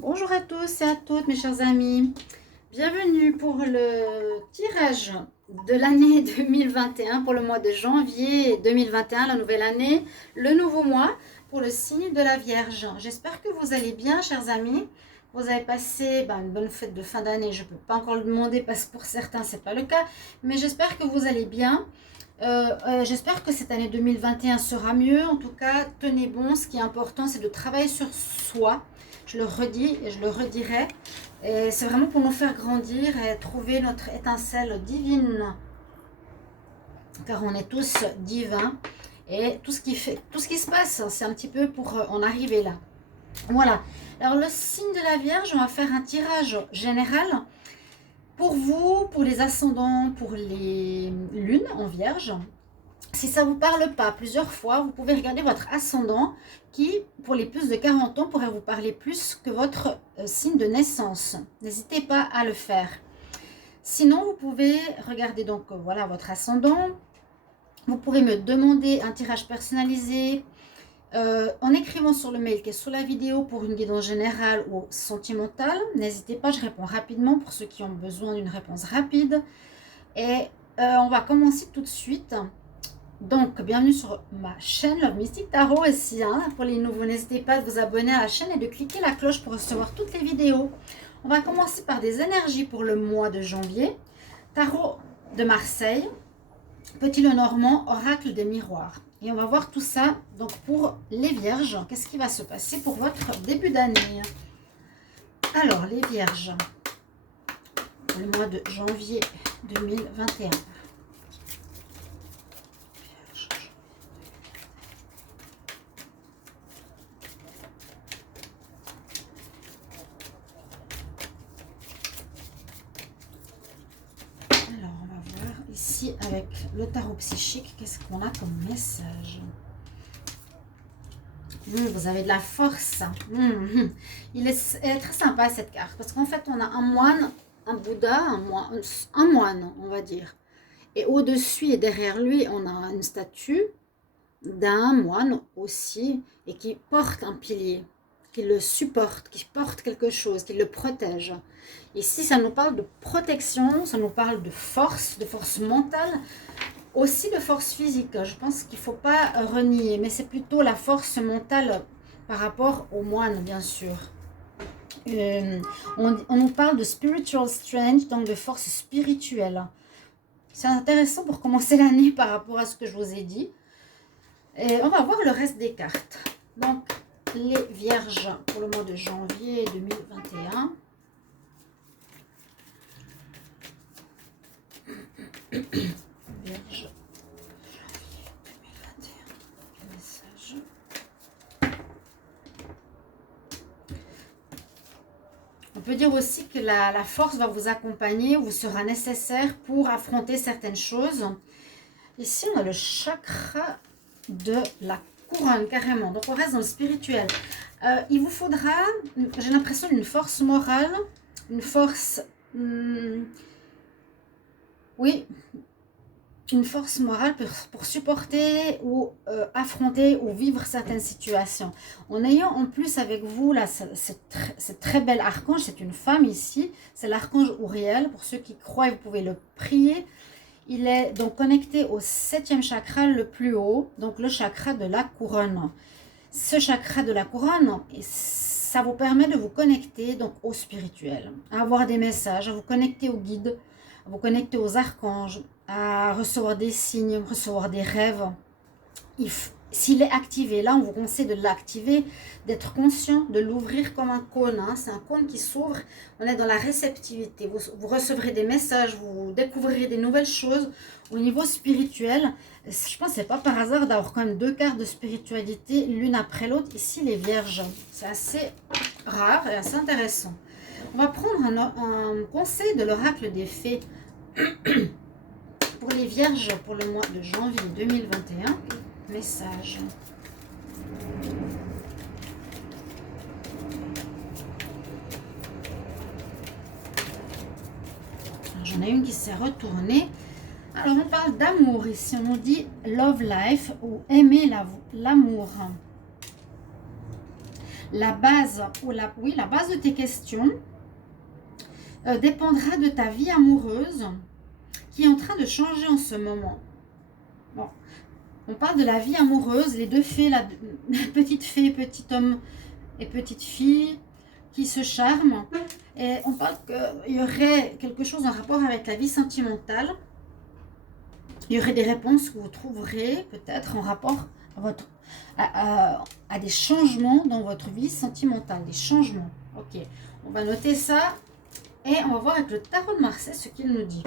Bonjour à tous et à toutes mes chers amis, bienvenue pour le tirage de l'année 2021 pour le mois de janvier 2021, la nouvelle année, le nouveau mois pour le signe de la Vierge. J'espère que vous allez bien chers amis, vous avez passé une bonne fête de fin d'année, je ne peux pas encore le demander parce que pour certains ce n'est pas le cas, mais j'espère que vous allez bien. J'espère que cette année 2021 sera mieux. En tout cas, tenez bon. Ce qui est important, c'est de travailler sur soi. Je le redis et je le redirai. C'est vraiment pour nous faire grandir et trouver notre étincelle divine. Car on est tous divins. Et tout ce qui se passe, c'est un petit peu pour en arriver là. Voilà. Alors, le signe de la Vierge, on va faire un tirage général. Pour vous, pour les ascendants, pour les lunes en Vierge, si ça ne vous parle pas plusieurs fois, vous pouvez regarder votre ascendant qui, pour les plus de 40 ans, pourrait vous parler plus que votre signe de naissance. N'hésitez pas à le faire. Sinon, vous pouvez regarder donc voilà votre ascendant. Vous pourrez me demander un tirage personnalisé en écrivant sur le mail qui est sous la vidéo pour une guidance générale ou sentimentale. N'hésitez pas, je réponds rapidement pour ceux qui ont besoin d'une réponse rapide. Et on va commencer tout de suite. Donc, bienvenue sur ma chaîne Love Mystic Tarot. Ici, pour les nouveaux, n'hésitez pas à vous abonner à la chaîne et de cliquer la cloche pour recevoir toutes les vidéos. On va commencer par des énergies pour le mois de janvier. Tarot de Marseille, Petit Lenormand, Oracle des miroirs. Et on va voir tout ça. Donc, pour les vierges, qu'est-ce qui va se passer pour votre début d'année? Alors, les vierges, pour le mois de janvier 2021. Alors, on va voir ici avec le tarot psychique, qu'est-ce qu'on a comme message. Vous avez de la force. Il est très sympa cette carte parce qu'en fait, on a un moine, un Bouddha, un moine, on va dire. Et au-dessus et derrière lui, on a une statue d'un moine aussi et qui porte un pilier, qui le supporte, qui porte quelque chose, qui le protège. Ici, ça nous parle de protection, ça nous parle de force mentale, aussi de force physique. Je pense qu'il ne faut pas renier, mais c'est plutôt la force mentale par rapport au moine, bien sûr. On nous parle de spiritual strength, donc de force spirituelle. C'est intéressant pour commencer l'année par rapport à ce que je vous ai dit. Et on va voir le reste des cartes. Donc, les vierges pour le mois de janvier 2021. Vierge. On peut dire aussi que la force va vous accompagner, vous sera nécessaire pour affronter certaines choses. Ici, on a le chakra de la couronne, carrément. Donc, on reste dans le spirituel. Il vous faudra, j'ai l'impression, une force morale, une force... oui, une force morale pour supporter ou affronter ou vivre certaines situations. En ayant en plus avec vous là, cette très belle archange, c'est une femme ici, c'est l'archange Uriel. Pour ceux qui croient, vous pouvez le prier. Il est donc connecté au 7e chakra le plus haut, donc le chakra de la couronne. Ce chakra de la couronne, ça vous permet de vous connecter donc au spirituel, à avoir des messages, à vous connecter aux guides, à vous connecter aux archanges, à recevoir des signes, recevoir des rêves. S'il est activé, là on vous conseille de l'activer, d'être conscient, de l'ouvrir comme un cône. C'est un cône qui s'ouvre, on est dans la réceptivité. Vous recevrez des messages, vous découvrirez des nouvelles choses au niveau spirituel. Je pense que ce n'est pas par hasard d'avoir quand même deux cartes de spiritualité l'une après l'autre. Ici les vierges, c'est assez rare et assez intéressant. On va prendre un conseil de l'oracle des fées. Pour les vierges, pour le mois de janvier 2021, message. J'en ai une qui s'est retournée. Alors, on parle d'amour ici. On nous dit love life ou aimer l'amour. la base, oui, la base de tes questions dépendra de ta vie amoureuse qui est en train de changer en ce moment. Bon, on parle de la vie amoureuse, les deux fées, la petite fée, petit homme et petite fille qui se charment. Et on parle qu'il y aurait quelque chose en rapport avec la vie sentimentale. Il y aurait des réponses que vous trouverez peut-être en rapport à des changements dans votre vie sentimentale. Des changements. Ok, on va noter ça et on va voir avec le tarot de Marseille ce qu'il nous dit.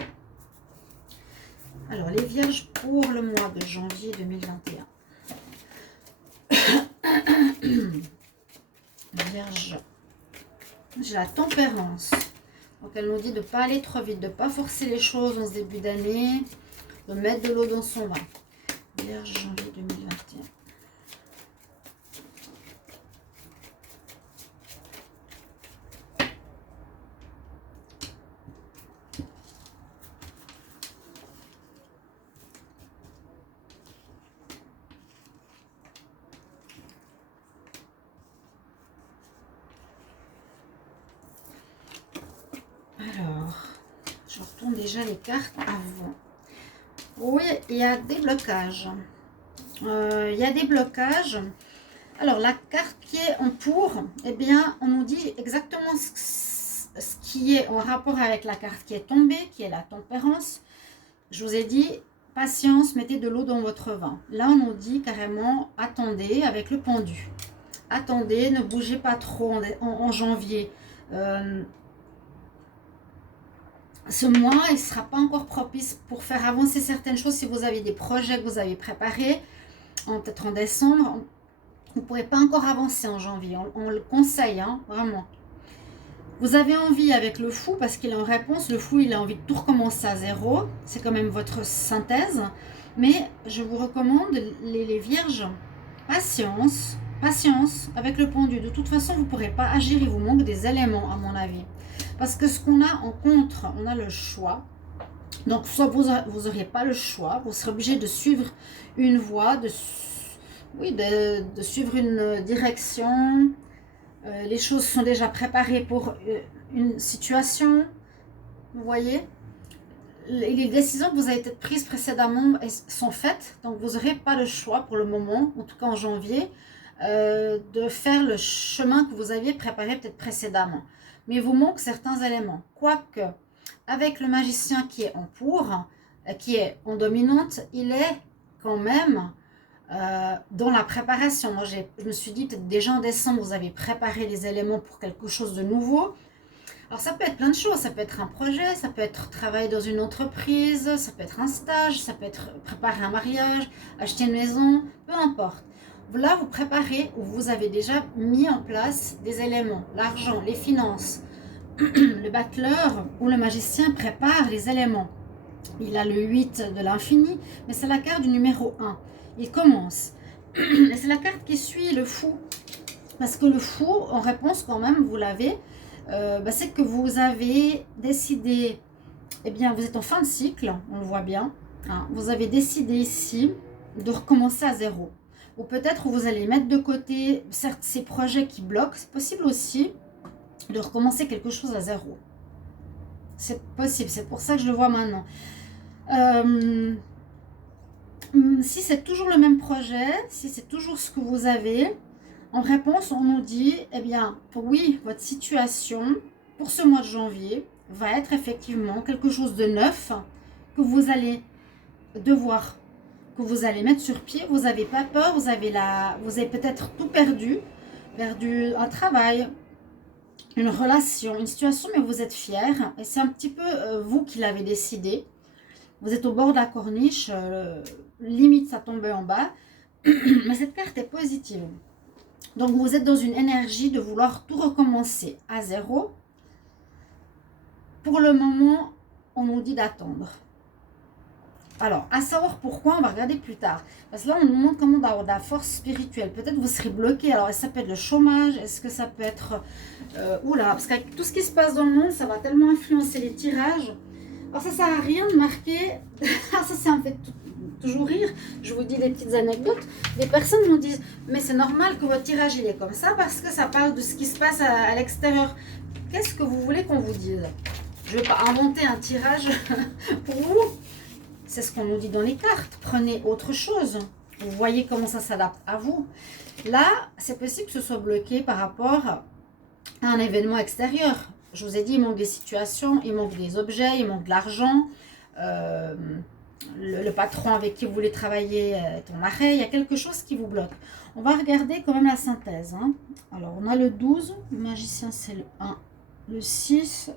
Alors, les vierges pour le mois de janvier 2021. Vierge, j'ai la tempérance. Donc, elle nous dit de ne pas aller trop vite, de ne pas forcer les choses en ce début d'année, de mettre de l'eau dans son vin. Vierge, janvier 2021. Alors, je retourne déjà les cartes avant. Oui, il y a des blocages. Il y a des blocages. Alors, la carte qui est en pour, eh bien, on nous dit exactement ce qui est en rapport avec la carte qui est tombée, qui est la tempérance. Je vous ai dit, patience, mettez de l'eau dans votre vin. Là, on nous dit carrément, attendez avec le pendu. Attendez, ne bougez pas trop en janvier. Ce mois, il ne sera pas encore propice pour faire avancer certaines choses. Si vous avez des projets que vous avez préparés, peut-être en décembre, vous ne pourrez pas encore avancer en janvier. On le conseille, hein, vraiment. Vous avez envie avec le fou, parce qu'il est en réponse, le fou, il a envie de tout recommencer à zéro. C'est quand même votre synthèse. Mais je vous recommande, les vierges, patience, patience avec le pendu. De toute façon, vous ne pourrez pas agir, il vous manque des éléments, à mon avis. Parce que ce qu'on a en contre, on a le choix. Donc, soit vous n'aurez pas le choix, vous serez obligé de suivre une voie, de suivre une direction. Les choses sont déjà préparées pour une situation. Vous voyez, les décisions que vous avez peut-être prises précédemment sont faites. Donc, vous n'aurez pas le choix pour le moment, en tout cas en janvier, de faire le chemin que vous aviez préparé peut-être précédemment. Mais il vous manque certains éléments. Quoique, avec le magicien qui est en pour, qui est en dominante, il est quand même dans la préparation. Moi, je me suis dit, peut-être déjà en décembre, vous avez préparé les éléments pour quelque chose de nouveau. Alors, ça peut être plein de choses. Ça peut être un projet, ça peut être travailler dans une entreprise, ça peut être un stage, ça peut être préparer un mariage, acheter une maison, peu importe. Là, vous préparez ou vous avez déjà mis en place des éléments, l'argent, les finances. Le battleur ou le magicien prépare les éléments. Il a le 8 de l'infini, mais c'est la carte du numéro 1. Il commence. Et c'est la carte qui suit le fou. Parce que le fou, en réponse quand même, vous l'avez, c'est que vous avez décidé, eh bien, vous êtes en fin de cycle, on le voit bien. Hein, vous avez décidé ici de recommencer à zéro. Ou peut-être vous allez mettre de côté certes ces projets qui bloquent. C'est possible aussi de recommencer quelque chose à zéro. C'est possible, c'est pour ça que je le vois maintenant. Si c'est toujours le même projet, si c'est toujours ce que vous avez, en réponse, on nous dit, eh bien, oui, votre situation pour ce mois de janvier va être effectivement quelque chose de neuf que vous allez devoir, que vous allez mettre sur pied. Vous n'avez pas peur, vous avez peut-être tout perdu un travail, une relation, une situation, mais vous êtes fier. Et c'est un petit peu vous qui l'avez décidé. Vous êtes au bord de la corniche, limite ça tombait en bas. Mais cette carte est positive. Donc vous êtes dans une énergie de vouloir tout recommencer à zéro. Pour le moment, on nous dit d'attendre. Alors, à savoir pourquoi, on va regarder plus tard. Parce que là, on nous montre comment d'avoir de la force spirituelle. Peut-être vous serez bloqué. Alors, ça peut être le chômage. Est-ce que ça peut être... oula, parce qu'avec tout ce qui se passe dans le monde, ça va tellement influencer les tirages. Alors ça sert à rien de marquer, ça me fait toujours rire, je vous dis des petites anecdotes. Les personnes nous disent, mais c'est normal que votre tirage il est comme ça parce que ça parle de ce qui se passe à l'extérieur. Qu'est-ce que vous voulez qu'on vous dise? Je ne vais pas inventer un tirage pour vous. C'est ce qu'on nous dit dans les cartes. Prenez autre chose. Vous voyez comment ça s'adapte à vous. Là, c'est possible que ce soit bloqué par rapport à un événement extérieur. Je vous ai dit, il manque des situations, il manque des objets, il manque de l'argent. Le patron avec qui vous voulez travailler est en arrêt. Il y a quelque chose qui vous bloque. On va regarder quand même la synthèse. Hein. Alors, on a le 12. Le magicien, c'est le 1. Le 6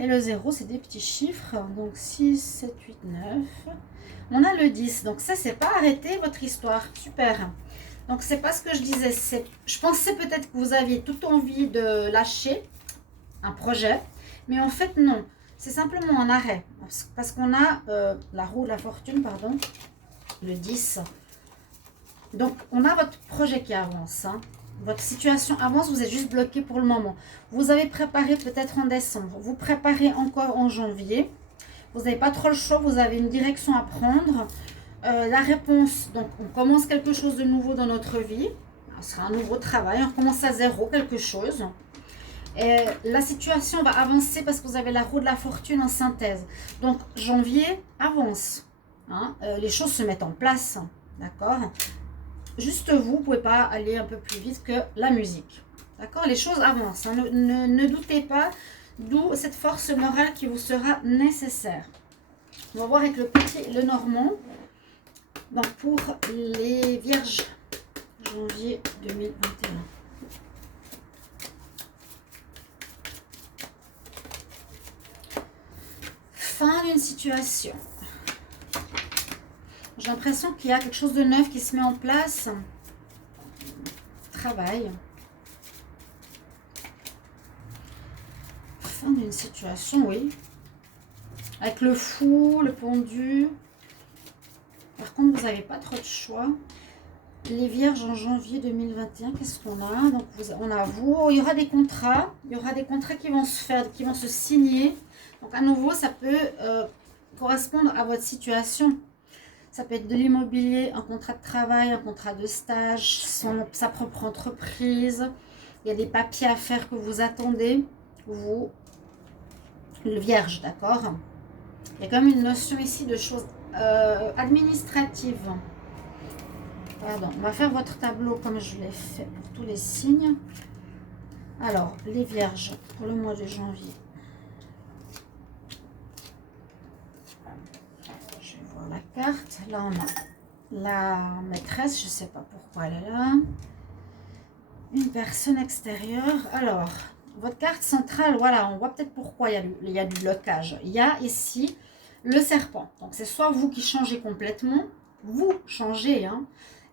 et le 0, c'est des petits chiffres. Donc, 6, 7, 8, 9. On a le 10. Donc, ça, c'est pas arrêter votre histoire. Super. Donc, c'est pas ce que je disais. Je pensais peut-être que vous aviez toute envie de lâcher un projet. Mais en fait, non. C'est simplement un arrêt. Parce qu'on a la roue de la fortune, pardon. Le 10. Donc, on a votre projet qui avance. Hein. Votre situation avance, vous êtes juste bloqué pour le moment. Vous avez préparé peut-être en décembre. Vous préparez encore en janvier. Vous n'avez pas trop le choix, vous avez une direction à prendre. La réponse, donc on commence quelque chose de nouveau dans notre vie. Ce sera un nouveau travail, on recommence à zéro quelque chose. Et la situation va avancer parce que vous avez la roue de la fortune en synthèse. Donc janvier avance. Hein, les choses se mettent en place. D'accord? Juste vous ne pouvez pas aller un peu plus vite que la musique. D'accord? Les choses avancent. Hein. Ne doutez pas, d'où cette force morale qui vous sera nécessaire. On va voir avec le normand. Donc pour les vierges, janvier 2021. Fin d'une situation. J'ai l'impression qu'il y a quelque chose de neuf qui se met en place. Travail. Fin d'une situation, oui. Avec le fou, le pendu. Par contre, vous n'avez pas trop de choix. Les vierges en janvier 2021, qu'est-ce qu'on a? Donc, on a vous. Il y aura des contrats. Il y aura des contrats qui vont se faire, qui vont se signer. Donc, à nouveau, ça peut correspondre à votre situation. Ça peut être de l'immobilier, un contrat de travail, un contrat de stage, sa propre entreprise. Il y a des papiers à faire que vous attendez. Vous, le vierge, d'accord? Il y a quand même une notion ici de choses administratives. Pardon, on va faire votre tableau comme je l'ai fait pour tous les signes. Alors, les vierges pour le mois de janvier. Je vais voir la carte. Là, on a la maîtresse. Je ne sais pas pourquoi elle est là. Une personne extérieure. Alors, votre carte centrale, voilà, on voit peut-être pourquoi il y a du blocage. Il y a ici le serpent. Donc, c'est soit vous qui changez complètement, vous changez, hein.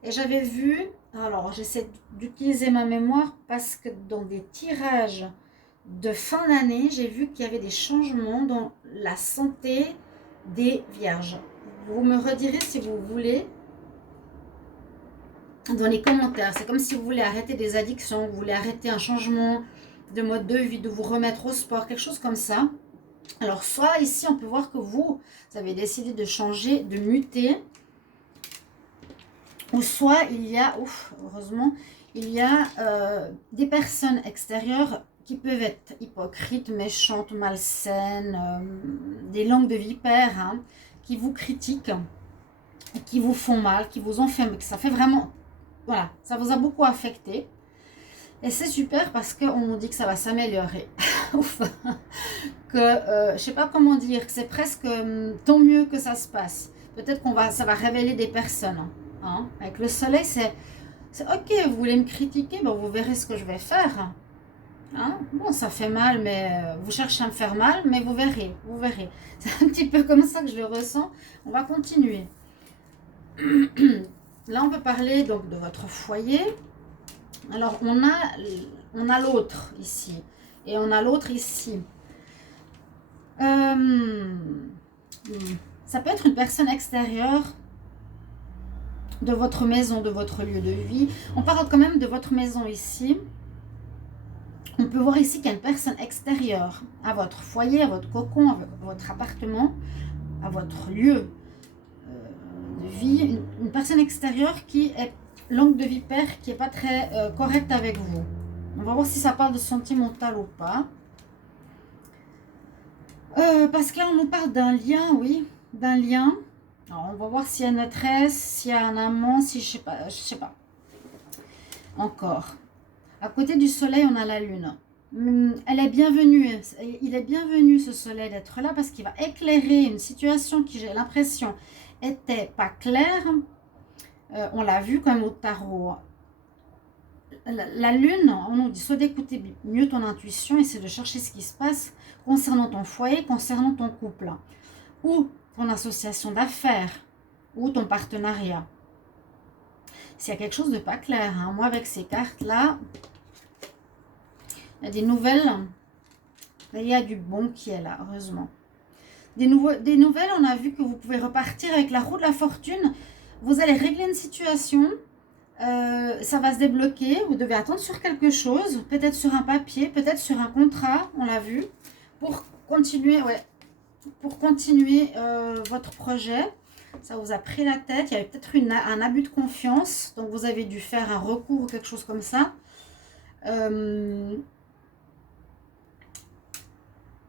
Et j'avais vu, alors j'essaie d'utiliser ma mémoire parce que dans des tirages de fin d'année, j'ai vu qu'il y avait des changements dans la santé des vierges. Vous me redirez si vous voulez dans les commentaires. C'est comme si vous voulez arrêter des addictions, vous voulez arrêter un changement de mode de vie, de vous remettre au sport, quelque chose comme ça. Alors soit ici on peut voir que vous avez décidé de changer, de muter. Ou soit il y a, heureusement, il y a des personnes extérieures qui peuvent être hypocrites, méchantes, malsaines, des langues de vipères, hein, qui vous critiquent, qui vous font mal, qui vous ont fait, ça fait vraiment, voilà, ça vous a beaucoup affecté. Et c'est super parce qu'on nous dit que ça va s'améliorer. Que, je ne sais pas comment dire, que c'est presque tant mieux que ça se passe. Peut-être ça va révéler des personnes. Hein. Avec le soleil, c'est ok, vous voulez me critiquer, ben vous verrez ce que je vais faire. Hein. Bon, ça fait mal, mais vous cherchez à me faire mal, mais vous verrez, vous verrez. C'est un petit peu comme ça que je le ressens. On va continuer. Là, on peut parler donc de votre foyer. Alors, on a l'autre ici. Et on a l'autre ici. Ça peut être une personne extérieure de votre maison, de votre lieu de vie. On parle quand même de votre maison ici. On peut voir ici qu'il y a une personne extérieure à votre foyer, à votre cocon, à votre appartement, à votre lieu de vie. Une personne extérieure qui est langue de vipère, qui n'est pas très correcte avec vous. On va voir si ça parle de sentimental ou pas. Parce que là, on nous parle d'un lien, oui, d'un lien. Alors, on va voir s'il y a une maîtresse, s'il y a un amant, si je sais pas. Encore. À côté du soleil, on a la lune. Elle est bienvenue. Il est bienvenu, ce soleil, d'être là parce qu'il va éclairer une situation qui, j'ai l'impression, était pas claire. On l'a vu comme au tarot. La lune, on nous dit soit d'écouter mieux ton intuition, essaie de chercher ce qui se passe concernant ton foyer, concernant ton couple, ou ton association d'affaires, ou ton partenariat. S'il y a quelque chose de pas clair, hein, moi avec ces cartes-là, il y a des nouvelles, il y a du bon qui est là, heureusement. Des nouvelles, on a vu que vous pouvez repartir avec la roue de la fortune, vous allez régler une situation, ça va se débloquer, vous devez attendre sur quelque chose, peut-être sur un papier, peut-être sur un contrat, on l'a vu, pour continuer, votre projet. Ça vous a pris la tête, il y avait peut-être un abus de confiance, donc vous avez dû faire un recours ou quelque chose comme ça.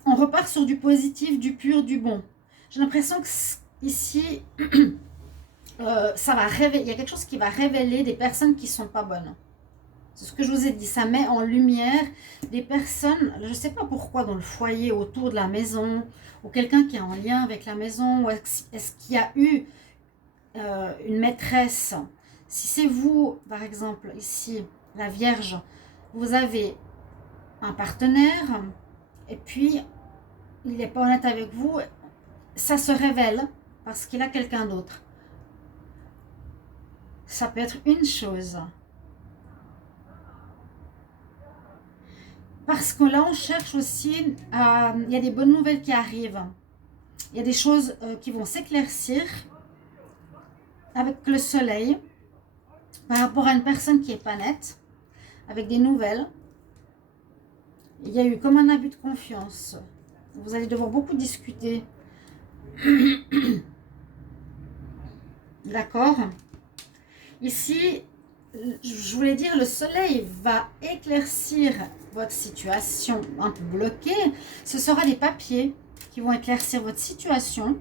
On repart sur du positif, du pur, du bon. J'ai l'impression que ici, ça va révéler, il y a quelque chose qui va révéler des personnes qui ne sont pas bonnes. C'est ce que je vous ai dit, ça met en lumière des personnes, je ne sais pas pourquoi, dans le foyer, autour de la maison, ou quelqu'un qui est en lien avec la maison, ou est-ce qu'il y a eu une maîtresse. Si c'est vous, par exemple, ici, la Vierge, vous avez un partenaire, et puis il n'est pas honnête avec vous, ça se révèle parce qu'il a quelqu'un d'autre. Ça peut être une chose. Parce que là, on cherche aussi, il y a des bonnes nouvelles qui arrivent. Il y a des choses qui vont s'éclaircir avec le soleil par rapport à une personne qui n'est pas nette, avec des nouvelles. Il y a eu comme un abus de confiance. Vous allez devoir beaucoup discuter. D'accord? Ici, je voulais dire, le soleil va éclaircir votre situation un peu bloquée. Ce sera des papiers qui vont éclaircir votre situation,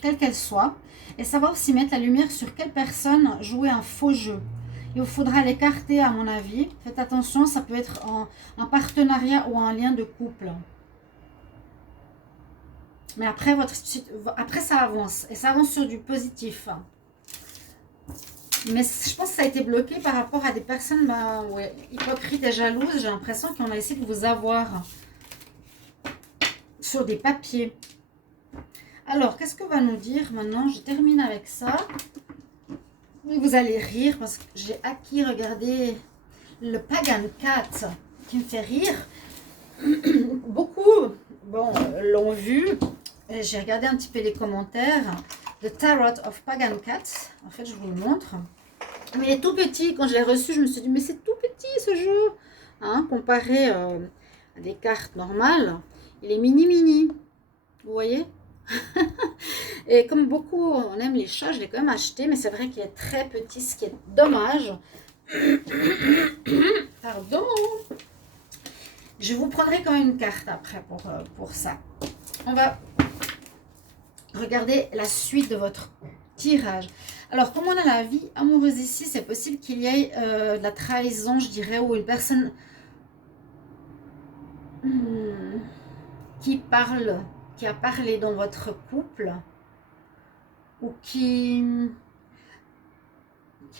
quelle qu'elle soit, et savoir aussi mettre la lumière sur quelle personne jouait un faux jeu. Il vous faudra l'écarter, à mon avis. Faites attention, ça peut être un partenariat ou un lien de couple. Mais après, après ça avance, et ça avance sur du positif. Mais je pense que ça a été bloqué par rapport à des personnes hypocrites et jalouses. J'ai l'impression qu'on a essayé de vous avoir sur des papiers. Alors, qu'est-ce que va nous dire maintenant? Je termine avec ça. Vous allez rire parce que j'ai acquis, regardez, le Pagan Cat qui me fait rire. Beaucoup l'ont vu. J'ai regardé un petit peu les commentaires. The Tarot of Pagan Cat. En fait, je vous le montre. Mais il est tout petit. Quand je l'ai reçu, je me suis dit, mais c'est tout petit ce jeu. Hein, comparé à des cartes normales. Il est mini. Vous voyez? Et comme beaucoup, on aime les chats, je l'ai quand même acheté. Mais c'est vrai qu'il est très petit, ce qui est dommage. Pardon. Je vous prendrai quand même une carte après pour ça. On va regarder la suite de votre tirage. Alors, comme on a la vie amoureuse ici, c'est possible qu'il y ait de la trahison, je dirais, ou une personne qui a parlé dans votre couple, ou qui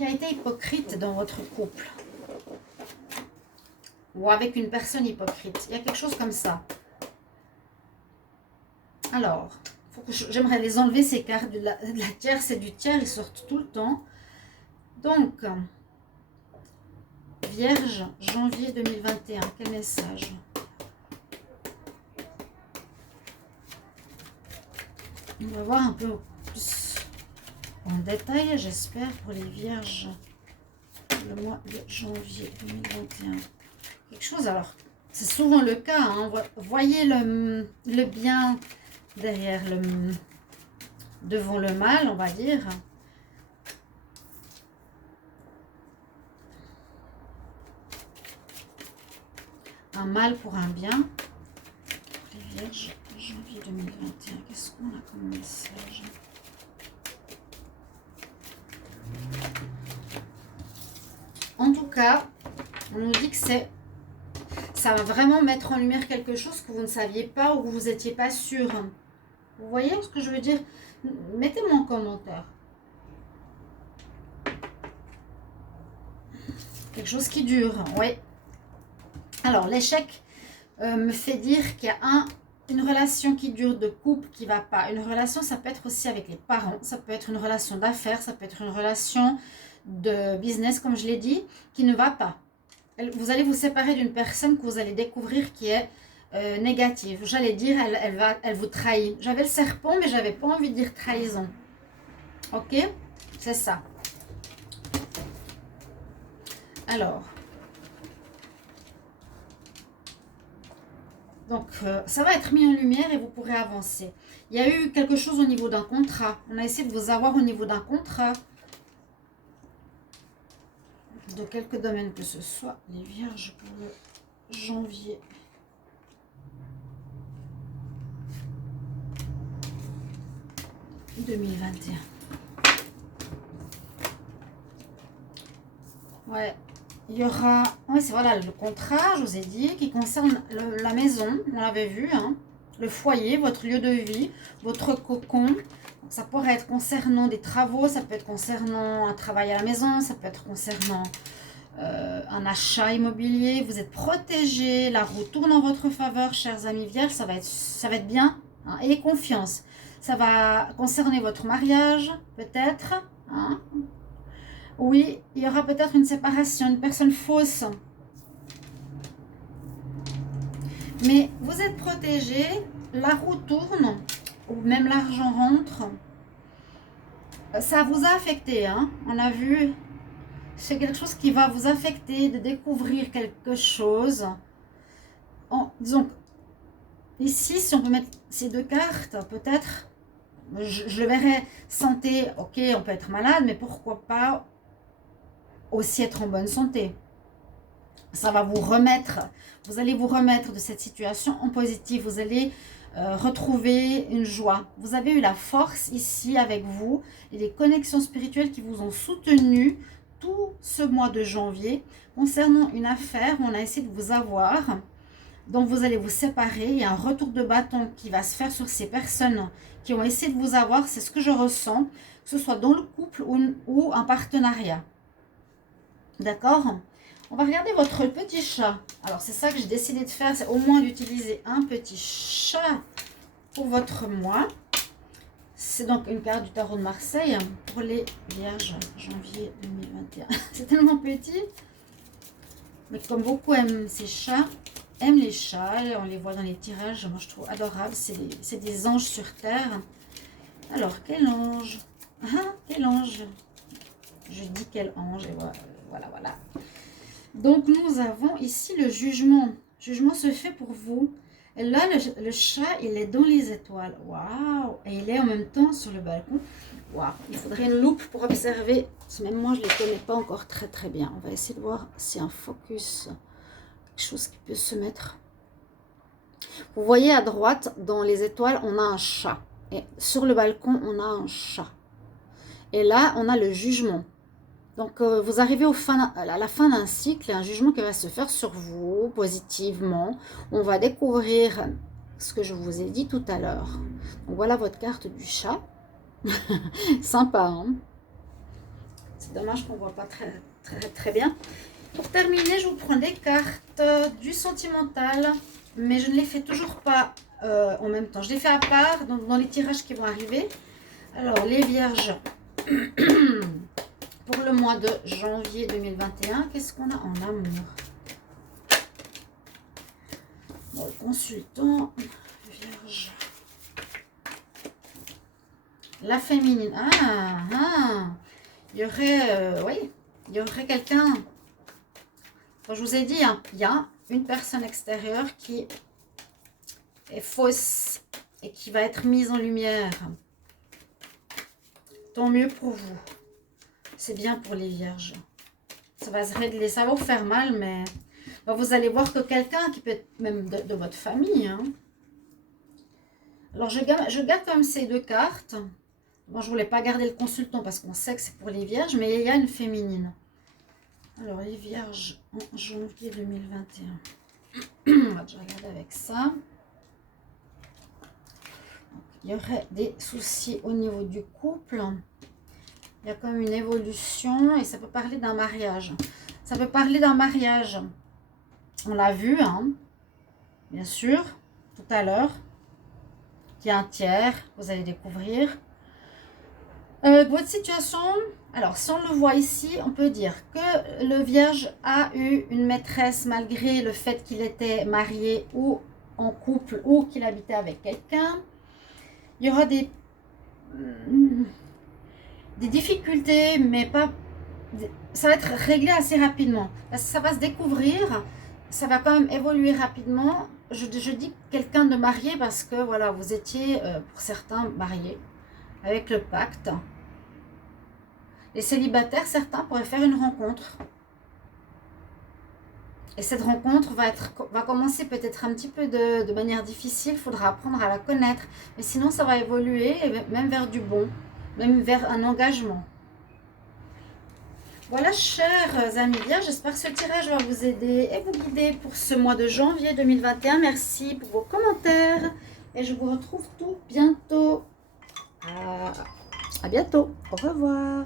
a été hypocrite dans votre couple, ou avec une personne hypocrite. Il y a quelque chose comme ça. Alors, j'aimerais les enlever, ces cartes de la tierce et du tiers, ils sortent tout le temps. Donc, Vierge, janvier 2021, quel message? On va voir un peu plus en détail, j'espère, pour les Vierges, le mois de janvier 2021. Quelque chose, alors, C'est souvent le cas. Hein. Voyez le bien derrière devant le mal, on va dire. Un mal pour un bien. Les Vierges, janvier 2021. Qu'est-ce qu'on a comme message? En tout cas, on nous dit que ça va vraiment mettre en lumière quelque chose que vous ne saviez pas ou que vous n'étiez pas sûr. Vous voyez ce que je veux dire? Mettez-moi en commentaire. Quelque chose qui dure, oui. Alors, l'échec me fait dire qu'il y a une relation qui dure de couple qui ne va pas. Une relation, ça peut être aussi avec les parents, ça peut être une relation d'affaires, ça peut être une relation de business, comme je l'ai dit, qui ne va pas. Vous allez vous séparer d'une personne que vous allez découvrir qui est négative. J'allais dire, elle vous trahit. J'avais le serpent, mais j'avais pas envie de dire trahison. Ok? C'est ça. Alors. Donc, ça va être mis en lumière et vous pourrez avancer. Il y a eu quelque chose au niveau d'un contrat. On a essayé de vous avoir au niveau d'un contrat. De quelques domaines que ce soit. Les Vierges pour le janvier 2021. Ouais, il y aura... Oui, c'est voilà le contrat, je vous ai dit, qui concerne la maison, on l'avait vu, hein, le foyer, votre lieu de vie, votre cocon. Donc, ça pourrait être concernant des travaux, ça peut être concernant un travail à la maison, ça peut être concernant un achat immobilier. Vous êtes protégé, la roue tourne en votre faveur, chers amis vierges, ça va être bien. Hein, ayez confiance. Ça va concerner votre mariage, peut-être. Hein. Oui, il y aura peut-être une séparation, une personne fausse. Mais vous êtes protégé, la roue tourne, ou même l'argent rentre. Ça vous a affecté, hein? On a vu, c'est quelque chose qui va vous affecter, de découvrir quelque chose. Disons, ici, si on peut mettre ces deux cartes, peut-être, je le verrai, santé, ok, on peut être malade, mais pourquoi pas aussi être en bonne santé. Ça va vous remettre, vous allez vous remettre de cette situation en positif, vous allez retrouver une joie. Vous avez eu la force ici avec vous et les connexions spirituelles qui vous ont soutenu tout ce mois de janvier concernant une affaire où on a essayé de vous avoir, donc vous allez vous séparer. Il y a un retour de bâton qui va se faire sur ces personnes qui ont essayé de vous avoir, c'est ce que je ressens, que ce soit dans le couple ou un partenariat. D'accord? On va regarder votre petit chat. Alors, c'est ça que j'ai décidé de faire, c'est au moins d'utiliser un petit chat pour votre mois. C'est donc une carte du tarot de Marseille pour les Vierges, janvier 2021. C'est tellement petit. Mais comme beaucoup aiment ces chats, aiment les chats, on les voit dans les tirages, moi je trouve adorable. C'est des anges sur terre. Alors, quel ange? Ah, quel ange? Je dis quel ange, et voilà. Donc, nous avons ici le jugement. Le jugement se fait pour vous. Et là, le chat, il est dans les étoiles. Waouh! Et il est en même temps sur le balcon. Waouh! Il faudrait une loupe pour observer. Même moi, je ne les connais pas encore très bien. On va essayer de voir si un focus, quelque chose qui peut se mettre. Vous voyez à droite, dans les étoiles, on a un chat. Et sur le balcon, on a un chat. Et là, on a le jugement. Donc, vous arrivez à la fin d'un cycle, un jugement qui va se faire sur vous, positivement. On va découvrir ce que je vous ai dit tout à l'heure. Donc, voilà votre carte du chat. Sympa, hein? C'est dommage qu'on ne voit pas très bien. Pour terminer, je vous prends des cartes du sentimental, mais je ne les fais toujours pas en même temps. Je les fais à part dans les tirages qui vont arriver. Alors, les vierges... Pour le mois de janvier 2021, qu'est-ce qu'on a en amour? Bon, le consultant, vierge. La féminine. Il y aurait, oui, il y aurait quelqu'un. Quand je vous ai dit, hein, il y a une personne extérieure qui est fausse et qui va être mise en lumière. Tant mieux pour vous. C'est bien pour les vierges. Ça va se régler, ça va vous faire mal, mais vous allez voir que quelqu'un qui peut être même de votre famille. Hein. Alors, je garde comme ces deux cartes. Bon, je ne voulais pas garder le consultant parce qu'on sait que c'est pour les vierges, mais il y a une féminine. Alors, les vierges en janvier 2021. On va déjà regarder avec ça. Il y aurait des soucis au niveau du couple. Il y a comme une évolution et ça peut parler d'un mariage. Ça peut parler d'un mariage. On l'a vu, hein, bien sûr, tout à l'heure. Il y a un tiers, vous allez découvrir. Votre situation, alors si on le voit ici, on peut dire que le vierge a eu une maîtresse malgré le fait qu'il était marié ou en couple ou qu'il habitait avec quelqu'un. Il y aura des difficultés, mais pas... Ça va être réglé assez rapidement. Parce que ça va se découvrir, ça va quand même évoluer rapidement. Je dis quelqu'un de marié parce que voilà, vous étiez pour certains mariés avec le pacte. Les célibataires, certains pourraient faire une rencontre. Et cette rencontre va commencer peut-être un petit peu de manière difficile. Il faudra apprendre à la connaître. Mais sinon, ça va évoluer, même vers du bon, même vers un engagement. Voilà, chers amis vierges, j'espère que ce tirage va vous aider et vous guider pour ce mois de janvier 2021. Merci pour vos commentaires et je vous retrouve tout bientôt. À bientôt. Au revoir.